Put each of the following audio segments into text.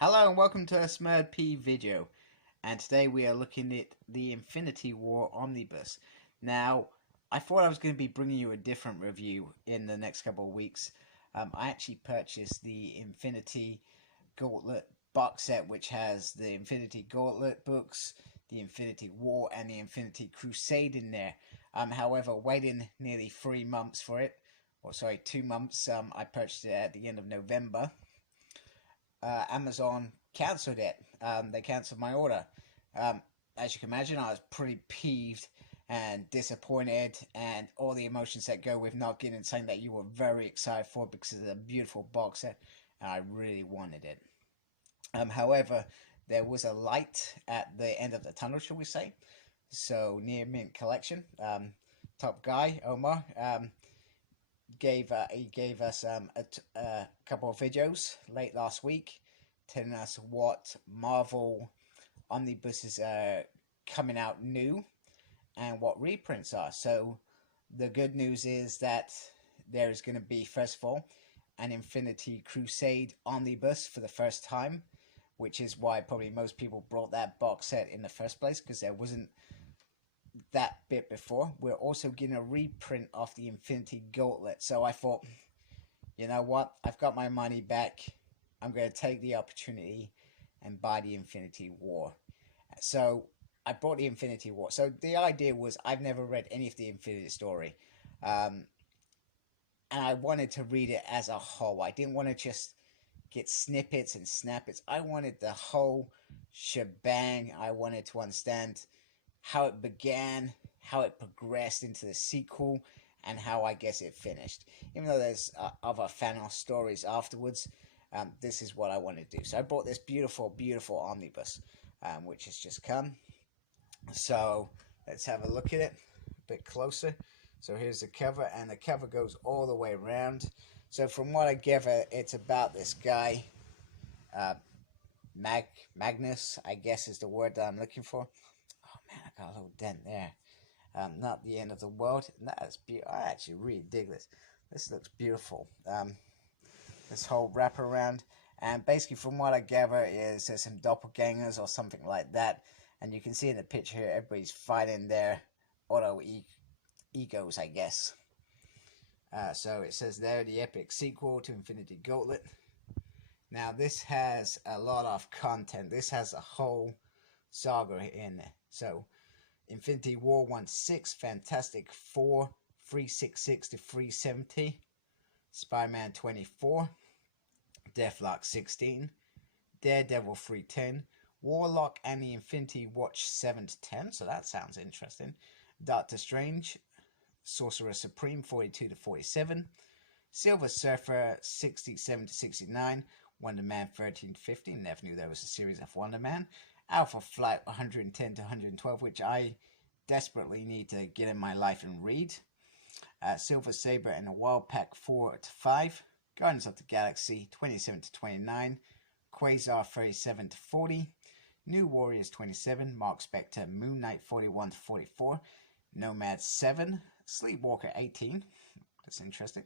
Hello and welcome to a Smurd P video, and today we are looking at the Infinity War Omnibus. Now, I thought I was going to be bringing you a different review in the next couple of weeks. I actually purchased the Infinity Gauntlet box set, which has the Infinity Gauntlet books, the Infinity War, and the Infinity Crusade in there. However, waiting nearly 3 months for it, or sorry, 2 months. I purchased it at the end of November. Amazon cancelled it. They cancelled my order. As you can imagine, I was pretty peeved and disappointed, and all the emotions that go with not getting something that you were very excited for because it's a beautiful box set, and I really wanted it. However, there was a light at the end of the tunnel, shall we say? So, Near Mint Collection, top guy Omar, gave us a couple of videos late last week telling us what Marvel omnibuses are coming out new and what reprints are. So the good news is that there is going to be, first of all, an Infinity Crusade omnibus for the first time, which is why probably most people brought that box set in the first place, because there wasn't that bit before. We're also getting a reprint of the Infinity Gauntlet. So I thought, you know what? I've got my money back. I'm going to take the opportunity and buy the Infinity War. So I bought the Infinity War. So the idea was, I've never read any of the Infinity story. And I wanted to read it as a whole. I didn't want to just get snippets and snappets. I wanted the whole shebang. I wanted to understand how it began, how it progressed into the sequel, and how I guess it finished. Even though there's other Thanos stories afterwards, this is what I want to do. So I bought this beautiful, beautiful omnibus, which has just come. So let's have a look at it a bit closer. So here's the cover, and the cover goes all the way around. So from what I gather, it's about this guy, Magnus, I guess is the word that I'm looking for. Oh man, I got a little dent there. Not the end of the world. That's beautiful. I actually really dig this. This looks beautiful. This whole wraparound, and basically from what I gather is there's some doppelgangers or something like that, and you can see in the picture here everybody's fighting their auto egos, I guess. So it says there, the epic sequel to Infinity Gauntlet. Now this has a lot of content. This has a whole saga in there. So Infinity War 1/6, Fantastic Four 366 to 370, Spider-Man 24, Deathlock 16, Daredevil 310, Warlock and the Infinity Watch 7 to 10, so that sounds interesting, Doctor Strange, Sorcerer Supreme 42 to 47, Silver Surfer 67 to 69, Wonder Man 13 to 15, never knew there was a series of Wonder Man, Alpha Flight 110 to 112, which I desperately need to get in my life and read. Silver Saber and the Wild Pack 4 to 5. Guardians of the Galaxy 27 to 29. Quasar 37 to 40. New Warriors 27. Mark Spector Moon Knight 41 to 44. Nomad 7. Sleepwalker 18. That's interesting.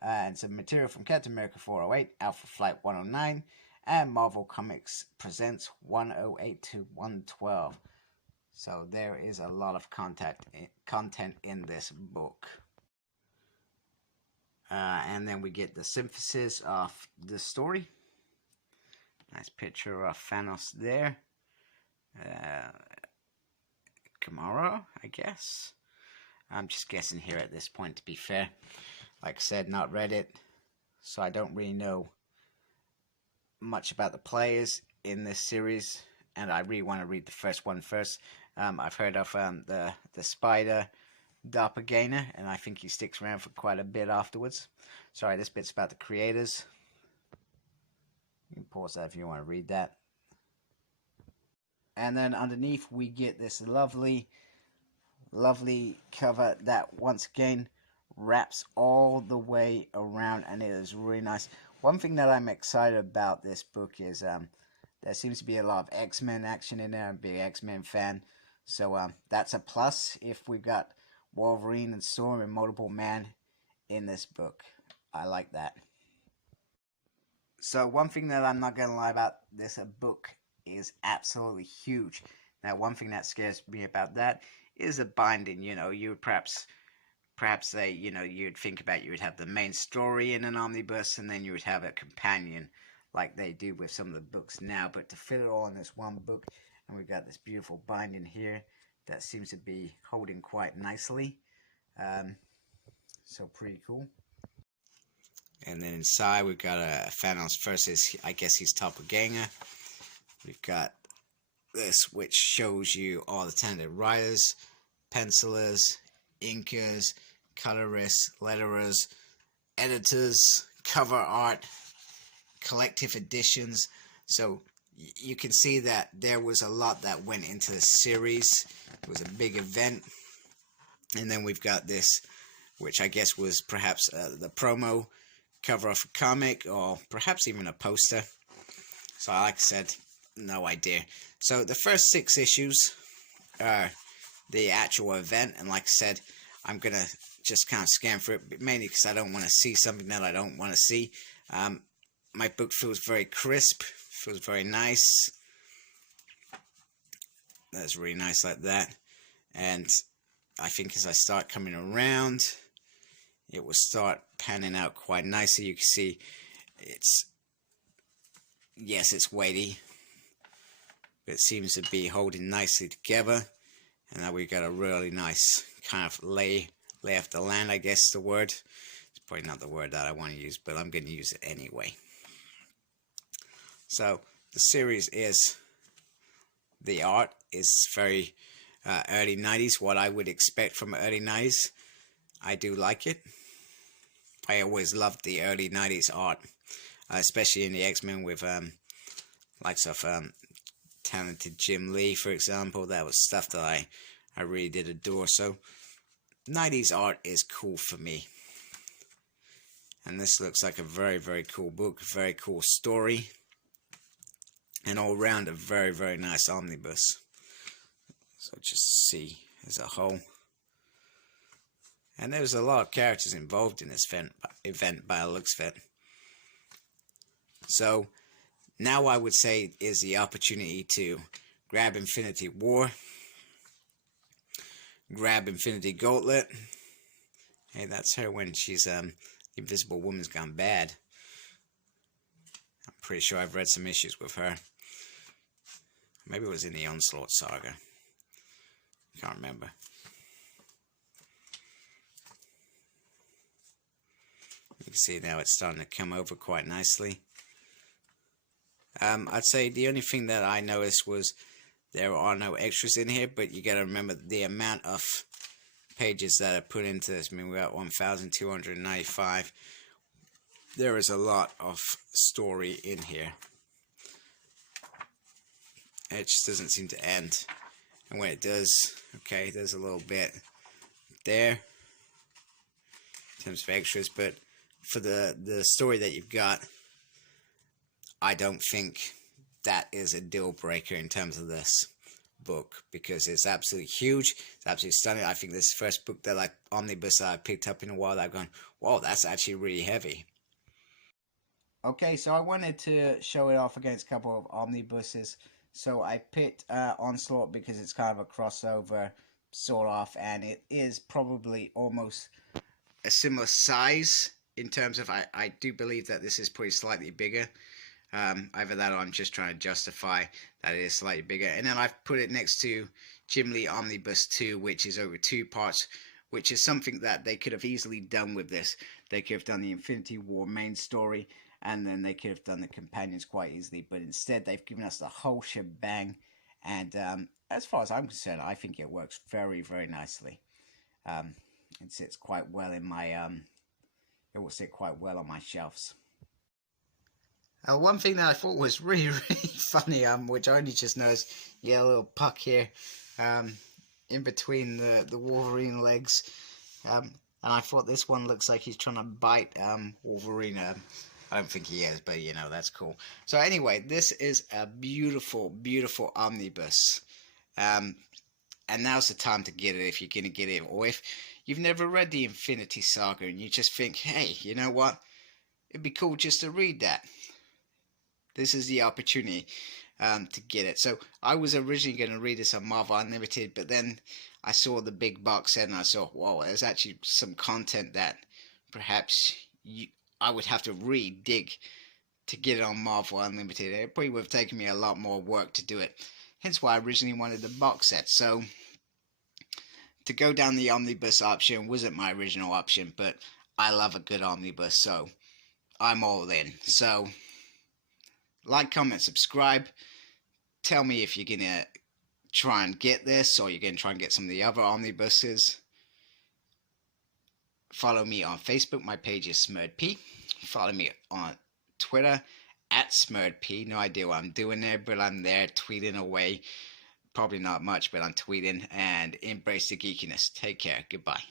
And some material from Captain America 408. Alpha Flight 109. And Marvel Comics Presents 108 to 112. So there is a lot of content in this book. And then we get the synthesis of the story. Nice picture of Thanos there. Kamara, I guess. I'm just guessing here at this point, to be fair. Like I said, not read it, so I don't really know much about the players in this series, and I really want to read the first one first. I've heard of the Spider Doppelganger, and I think he sticks around for quite a bit afterwards. Sorry, this bit's about the creators. You can pause that if you want to read that. And then underneath we get this lovely cover that once again wraps all the way around, and it is really nice. One thing that I'm excited about this book is there seems to be a lot of X-Men action in there. I'm a big X-Men fan, so that's a plus if we've got Wolverine and Storm and Multiple Man in this book. I like that. So one thing that I'm not gonna lie about, this book is absolutely huge. Now, one thing that scares me about that is the binding. You know, you would perhaps they, you'd think about, you would have the main story in an omnibus, and then you would have a companion, like they do with some of the books now. But to fit it all in this one book, and we've got this beautiful binding here that seems to be holding quite nicely. So pretty cool. And then inside we've got a Thanos versus, I guess he's Doppelganger. We've got this, which shows you all the talented writers, pencilers, inkers, colorists, letterers, editors, cover art, collective editions. So you can see that there was a lot that went into the series. It was a big event. And then we've got this, which I guess was perhaps the promo cover of a comic, or perhaps even a poster. So like I said, no idea. So the first 6 issues are the actual event, and like I said, I'm gonna just kind of scan through it, mainly because I don't want to see something that I don't want to see. My book feels very crisp, feels very nice. That's really nice like that. And I think as I start coming around, it will start panning out quite nicely. You can see it's weighty, but it seems to be holding nicely together. And now we've got a really nice kind of lay of the land, I guess the word. It's probably not the word that I want to use, but I'm going to use it anyway. So the series is, the art is very early 90s, what I would expect from early 90s. I do like it. I always loved the early 90s art, especially in the X-Men with likes of talented Jim Lee, for example. That was stuff that I really did adore. So 90s art is cool for me. And this looks like a very, very cool book, very cool story, and all around a very, very nice omnibus. So just see as a whole. And there's a lot of characters involved in this event by the looks of it. So now I would say is the opportunity to grab Infinity War, grab Infinity Gauntlet. Hey, that's her when she's the Invisible Woman's gone bad. I'm pretty sure I've read some issues with her. Maybe it was in the Onslaught saga. Can't remember. You can see now it's starting to come over quite nicely. I'd say the only thing that I noticed was there are no extras in here, but you got to remember the amount of pages that are put into this. I mean, we got 1,295. There is a lot of story in here. It just doesn't seem to end. And when it does, okay, there's a little bit there in terms of extras, but for the story that you've got, I don't think that is a deal breaker in terms of this book, because it's absolutely huge, it's absolutely stunning. I think this is the first book that, like, omnibus that I picked up in a while that I've gone, whoa, that's actually really heavy. Okay, so I wanted to show it off against a couple of omnibuses. So I picked Onslaught because it's kind of a crossover sort of, and it is probably almost a similar size in terms of, I do believe that this is probably slightly bigger. Either that or I'm just trying to justify that it is slightly bigger. And then I've put it next to Jim Lee Omnibus 2, which is over 2 parts, which is something that they could have easily done with this. They could have done the Infinity War main story, and then they could have done the companions quite easily. But instead, they've given us the whole shebang. And as far as I'm concerned, I think it works very, very nicely. It sits quite well in my... it will sit quite well on my shelves. One thing that I thought was really, really funny, which I only just noticed, you get a little puck here in between the Wolverine legs. And I thought this one looks like he's trying to bite Wolverine. I don't think he is, but you know, that's cool. So anyway, this is a beautiful, beautiful omnibus. And now's the time to get it if you're going to get it. Or if you've never read the Infinity Saga and you just think, hey, you know what? It'd be cool just to read that. This is the opportunity to get it. So I was originally going to read this on Marvel Unlimited, but then I saw the big box set and I saw, whoa, there's actually some content that perhaps I would have to dig to get it on Marvel Unlimited. It probably would have taken me a lot more work to do it. Hence why I originally wanted the box set. So to go down the Omnibus option wasn't my original option, but I love a good Omnibus, so I'm all in. So like, comment, subscribe. Tell me if you're going to try and get this, or you're going to try and get some of the other omnibuses. Follow me on Facebook. My page is SmurredP. Follow me on Twitter at SmurredP. No idea what I'm doing there, but I'm there tweeting away. Probably not much, but I'm tweeting. And embrace the geekiness. Take care. Goodbye.